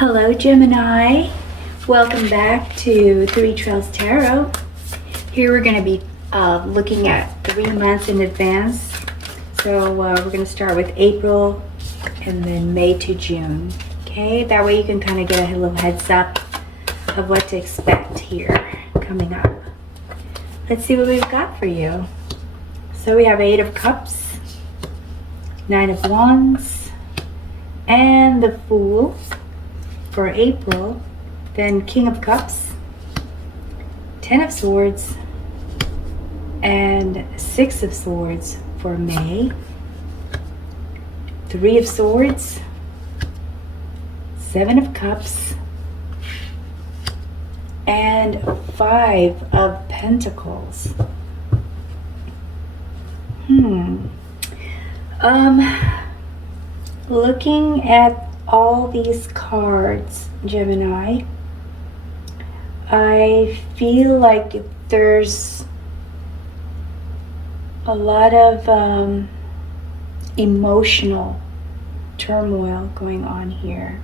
Hello, Gemini. Welcome back to Three Trails Tarot. Here we're going to be looking at 3 months in advance. So we're going to start with April and then May to June. Okay, that way you can kind of get a little heads up of what to expect here coming up. Let's see what we've got for you. So we have 8 of Cups, 9 of Wands, and the Fool for April, then King of Cups, 10 of Swords, and 6 of Swords for May, 3 of Swords, 7 of Cups, and 5 of Pentacles. Looking at all these cards, Gemini, I feel like there's a lot of emotional turmoil going on here.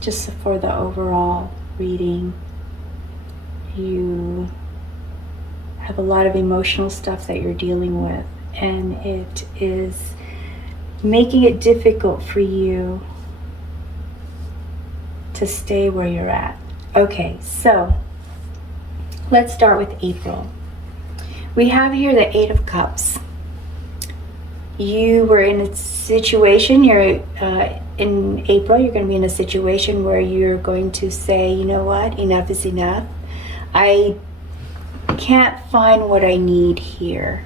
Just for the overall reading, you have a lot of emotional stuff that you're dealing with, and it is making it difficult for you to stay where you're at. Okay, so let's start with April. We have here the 8 of Cups. You were in a situation, in April, you're going to be in a situation where you're going to say, you know what, enough is enough. I can't find what I need here.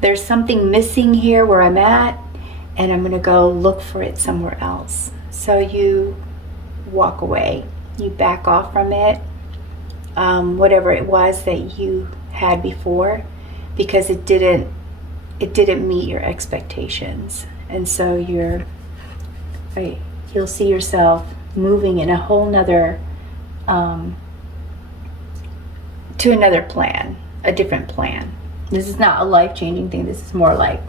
There's something missing here where I'm at, and I'm going to go look for it somewhere else. So you walk away, you back off from it, whatever it was that you had before, because it didn't meet your expectations. And so you'll see yourself moving in a whole nother to another plan, a different plan. This is not a life-changing thing. This is more like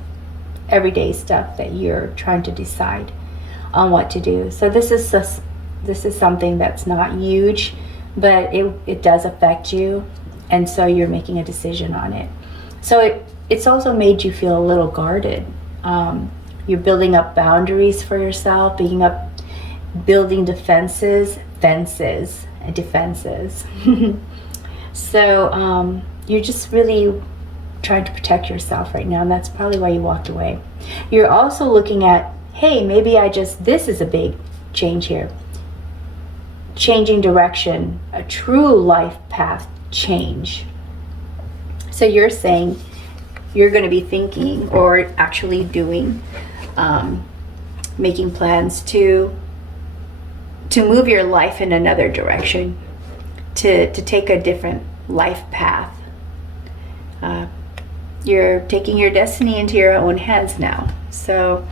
everyday stuff that you're trying to decide on what to do. So this is something that's not huge, but it does affect you, and so you're making a decision on it. So it's also made you feel a little guarded. You're building up boundaries for yourself, building defenses. So you're just really trying to protect yourself right now, and that's probably why you walked away. You're also looking at, hey, maybe this is a big change here. Changing direction, a true life path change. So you're saying you're going to be thinking or actually doing, making plans to move your life in another direction, to take a different life path. You're taking your destiny into your own hands now. So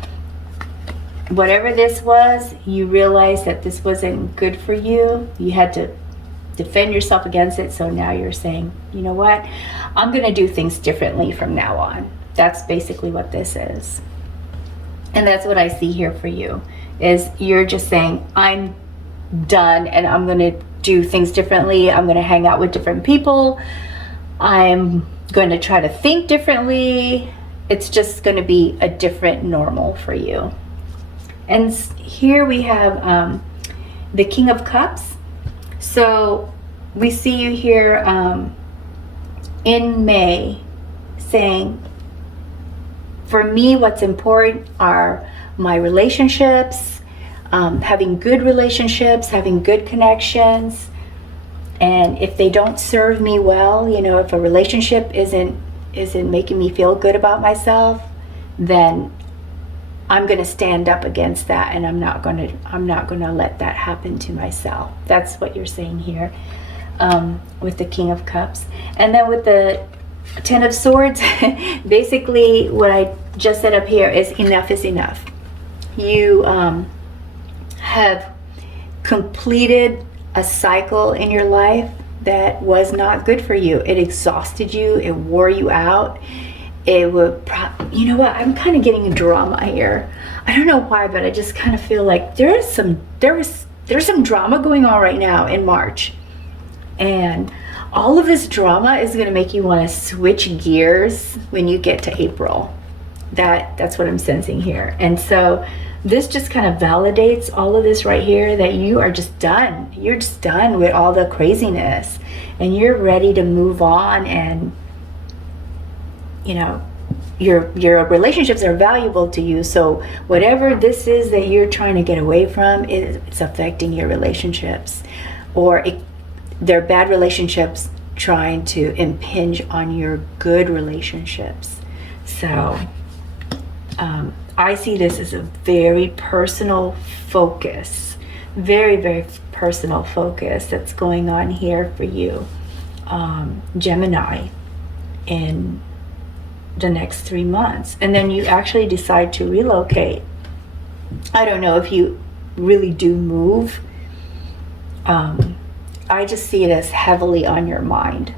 whatever this was, you realized that this wasn't good for you. You had to defend yourself against it. So now you're saying, you know what? I'm going to do things differently from now on. That's basically what this is. And that's what I see here for you, is you're just saying, I'm done and I'm going to do things differently. I'm going to hang out with different people. I'm going to try to think differently. It's just going to be a different normal for you. And here we have the King of Cups. So we see you here in May saying, for me, what's important are my relationships, having good relationships, having good connections. And if they don't serve me well, if a relationship isn't making me feel good about myself, then I'm going to stand up against that, and I'm not going to let that happen to myself. That's what you're saying here with the King of Cups. And then with the 10 of Swords, basically what I just set up here is enough is enough. You have completed a cycle in your life that was not good for you. It exhausted you. It wore you out. It would, you know what? I'm kind of getting a drama here. I don't know why, but I just kind of feel like there was there's some drama going on right now in March. And all of this drama is going to make you want to switch gears when you get to April. That's what I'm sensing here. And so this just kind of validates all of this right here, that you are just done. You're just done with all the craziness, and you're ready to move on. And you know, your relationships are valuable to you. So whatever this is that you're trying to get away from, it's affecting your relationships, or they're bad relationships trying to impinge on your good relationships. So I see this as a very personal focus, very, very personal focus that's going on here for you, Gemini, in the next 3 months. And then you actually decide to relocate. I don't know if you really do move. I just see it as heavily on your mind.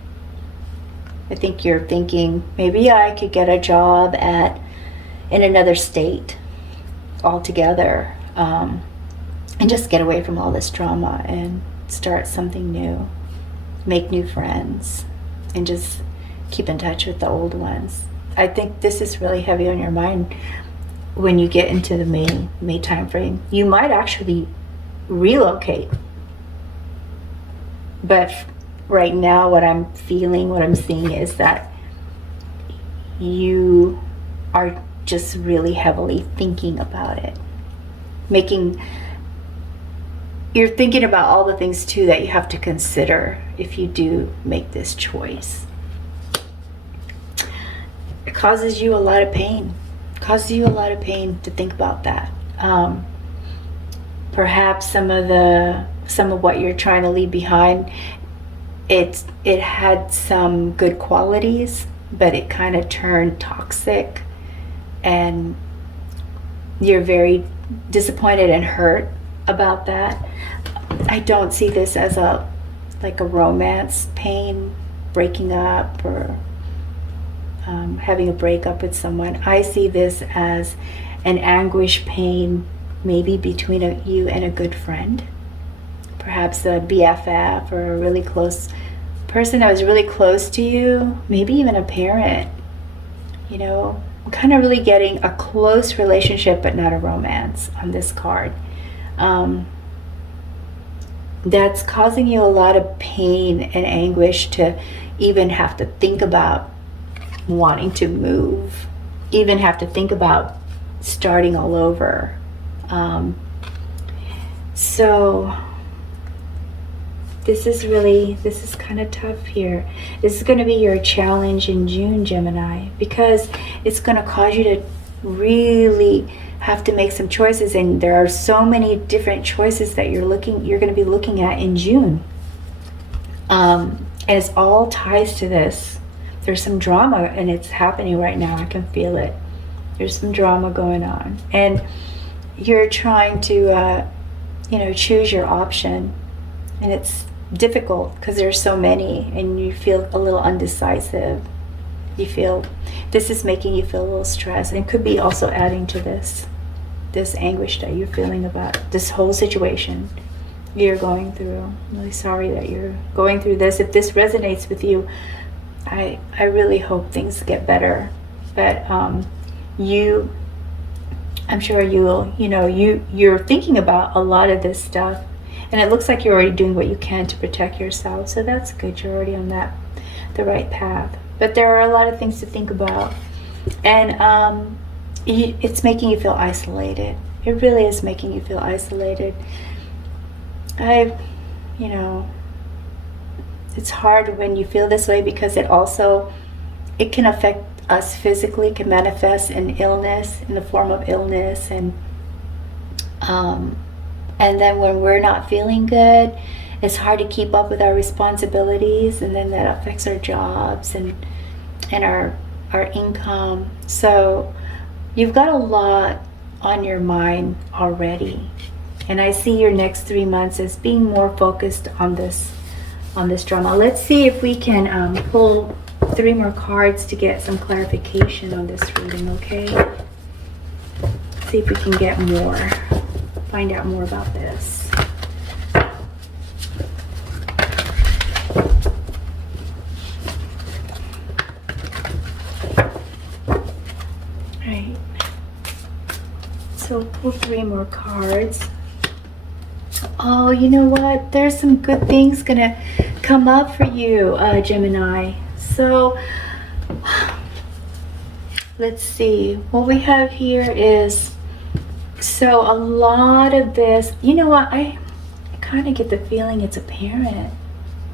I think you're thinking, maybe I could get a job in another state altogether, and just get away from all this drama and start something new, make new friends, and just keep in touch with the old ones. I think this is really heavy on your mind when you get into the May time frame. You might actually relocate. But right now, what I'm feeling, what I'm seeing is that you are just really heavily thinking about it. You're thinking about all the things too that you have to consider if you do make this choice. It causes you a lot of pain. To think about that. Perhaps some of what you're trying to leave behind, it had some good qualities, but it kind of turned toxic, and you're very disappointed and hurt about that. I don't see this as a romance pain, breaking up, or having a breakup with someone. I see this as an anguish pain, maybe between you and a good friend, perhaps a BFF, or a really close person that was really close to you, maybe even a parent. You know, I'm kind of really getting a close relationship, but not a romance on this card. That's causing you a lot of pain and anguish to even have to think about wanting to move, even have to think about starting all over. So this is kind of tough here. This is going to be your challenge in June, Gemini, because it's going to cause you to really have to make some choices, and there are so many different choices that you're going to be looking at in June. And it's all ties to this. There's some drama, and it's happening right now. I can feel it. There's some drama going on, and you're trying to choose your option, and it's difficult because there's so many, and you feel a little undecisive. This is making you feel a little stressed, and it could be also adding to this anguish that you're feeling about this whole situation you're going through. I'm really sorry that you're going through this. If this resonates with you, I really hope things get better. But I'm sure you're thinking about a lot of this stuff, and it looks like you're already doing what you can to protect yourself. So that's good. You're already on the right path. But there are a lot of things to think about, and it's making you feel isolated. It really is making you feel isolated. It's hard when you feel this way, because it can affect us physically, can manifest in illness, in the form of illness, and then when we're not feeling good, it's hard to keep up with our responsibilities, and then that affects our jobs and our income. So you've got a lot on your mind already, and I see your next 3 months as being more focused on this drama. Let's see if we can pull 3 more cards to get some clarification on this reading, okay? See if we can get more, find out more about this. pull 3 more cards. Oh, you know what? There's some good things gonna come up for you, Gemini. So let's see. What we have here is, so a lot of this, you know what? I kind of get the feeling it's a parent.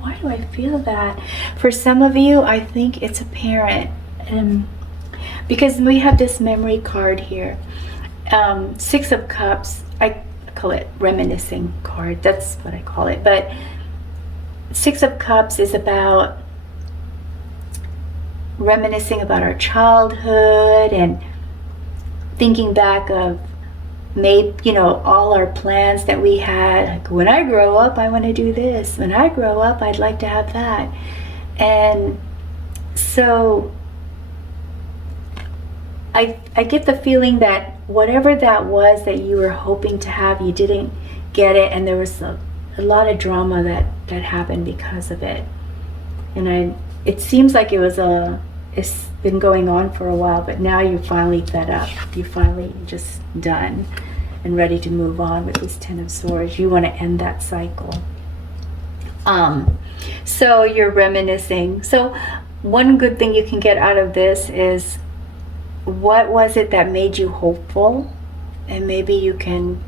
Why do I feel that? For some of you, I think it's a parent. Because we have this memory card here. 6 of Cups. I call it reminiscing card. That's what I call it. But 6 of Cups is about reminiscing about our childhood and thinking back of maybe, you know, all our plans that we had. Like, when I grow up, I want to do this. When I grow up, I'd like to have that. And so I get the feeling that whatever that was that you were hoping to have, you didn't get it, and there was a lot of drama that happened because of it. And it seems like it's been going on for a while, but now you're finally fed up. You're finally just done and ready to move on with this 10 of Swords. You want to end that cycle. So you're reminiscing. So one good thing you can get out of this is, what was it that made you hopeful? And maybe you can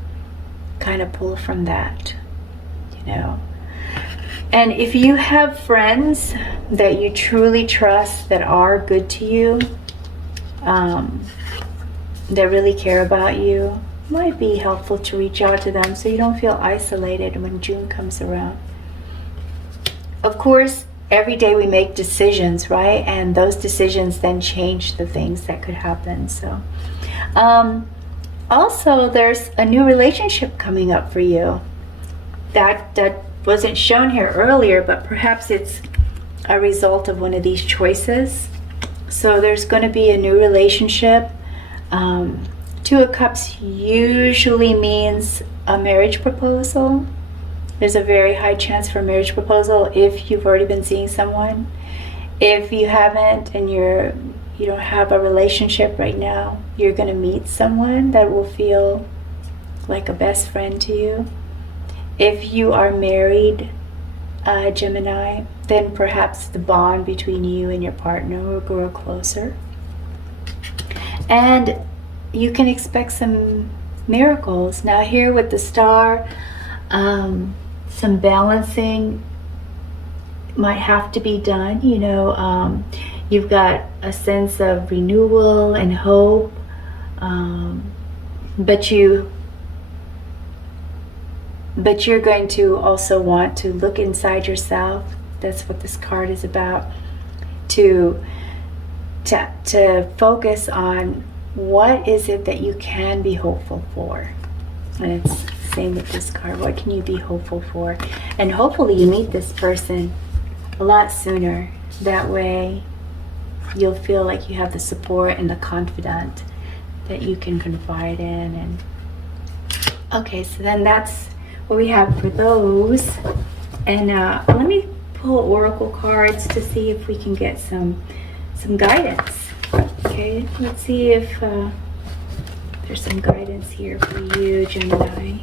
kind of pull from that, you know. And if you have friends that you truly trust, that are good to you, that really care about you, it might be helpful to reach out to them so you don't feel isolated when June comes around. Of course, every day we make decisions, right? And those decisions then change the things that could happen. So also, there's a new relationship coming up for you that wasn't shown here earlier, but perhaps it's a result of one of these choices. So there's going to be a new relationship. 2 of Cups usually means a marriage proposal. There's a very high chance for a marriage proposal if you've already been seeing someone. If you haven't and you don't have a relationship right now, you're going to meet someone that will feel like a best friend to you. If you are married, Gemini, then perhaps the bond between you and your partner will grow closer. And you can expect some miracles. Now here with the Star, some balancing might have to be done. You know, you've got a sense of renewal and hope, but you're going to also want to look inside yourself. That's what this card is about. To focus on what is it that you can be hopeful for. And it's same with this card. What can you be hopeful for? And hopefully you meet this person a lot sooner. That way you'll feel like you have the support and the confidant that you can confide in. And okay, so then that's what we have for those. And let me pull oracle cards to see if we can get some guidance. Okay, let's see if there's some guidance here for you, Gemini.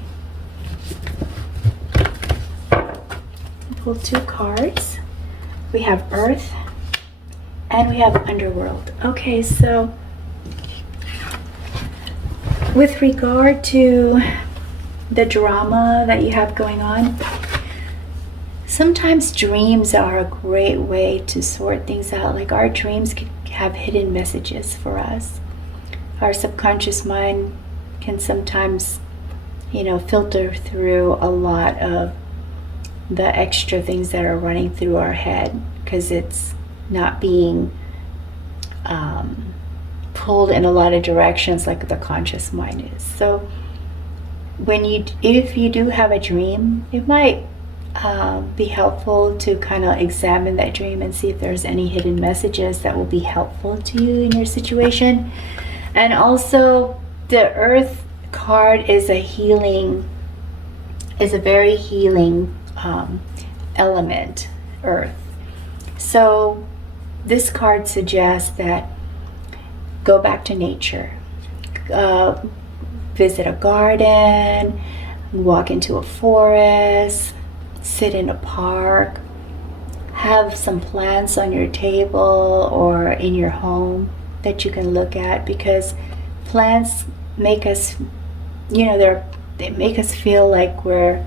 Pull 2 cards. We have Earth and we have Underworld. Okay, so with regard to the drama that you have going on, sometimes dreams are a great way to sort things out. Like, our dreams can have hidden messages for us. Our subconscious mind can sometimes, you know, filter through a lot of the extra things that are running through our head because it's not being pulled in a lot of directions like the conscious mind is. So if you do have a dream, it might be helpful to kind of examine that dream and see if there's any hidden messages that will be helpful to you in your situation. And also, the Earth card is a very healing element, Earth. So this card suggests that go back to nature. visit a garden, walk into a forest, sit in a park, have some plants on your table or in your home that you can look at, because plants make us, they make us feel like we're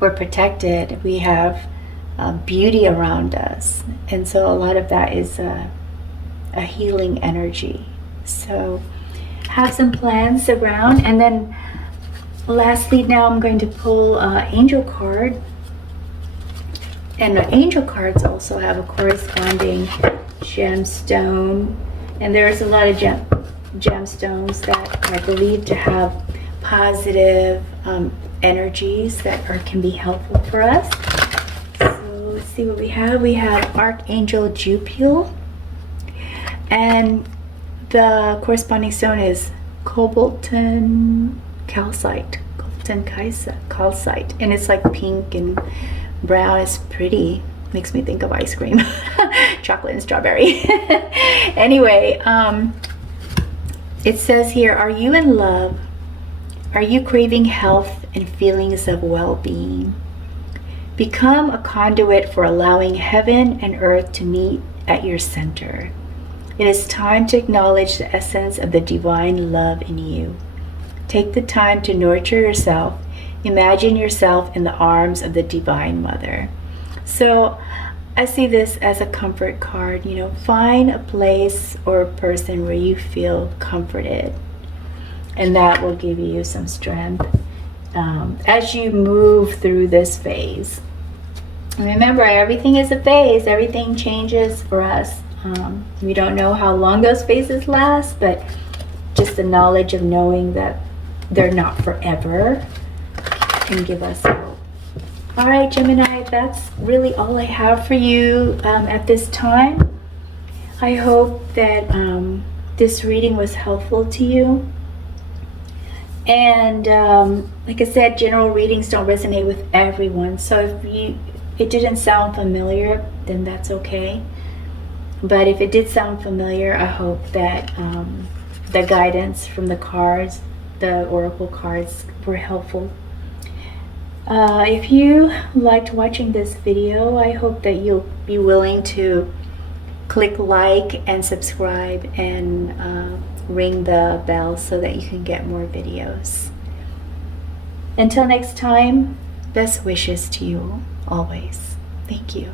protected. We have beauty around us, and so a lot of that is a healing energy. So have some plants around. And then lastly, now I'm going to pull angel card. And the angel cards also have a corresponding gemstone. And there's a lot of gemstones that are believed to have positive energies that can be helpful for us. So let's see what we have. We have Archangel Jupil. And the corresponding stone is cobaltine calcite. Calcite. And it's like pink and brown. It's pretty. Makes me think of ice cream. Chocolate and strawberry. Anyway, it says here, are you in love? Are you craving health and feelings of well-being? Become a conduit for allowing heaven and earth to meet at your center. It is time to acknowledge the essence of the divine love in you. Take the time to nurture yourself. Imagine yourself in the arms of the Divine Mother. So I see this as a comfort card. Find a place or a person where you feel comforted, and that will give you some strength as you move through this phase. And remember, everything is a phase. Everything changes for us. We don't know how long those phases last, but just the knowledge of knowing that they're not forever can give us hope. All right, Gemini, that's really all I have for you at this time. I hope that this reading was helpful to you. And like I said, general readings don't resonate with everyone. So if it didn't sound familiar, then that's okay. But if it did sound familiar, I hope that the guidance from the cards, the oracle cards, were helpful. If you liked watching this video, I hope that you'll be willing to click like and subscribe and ring the bell so that you can get more videos. Until next time, best wishes to you always. Thank you.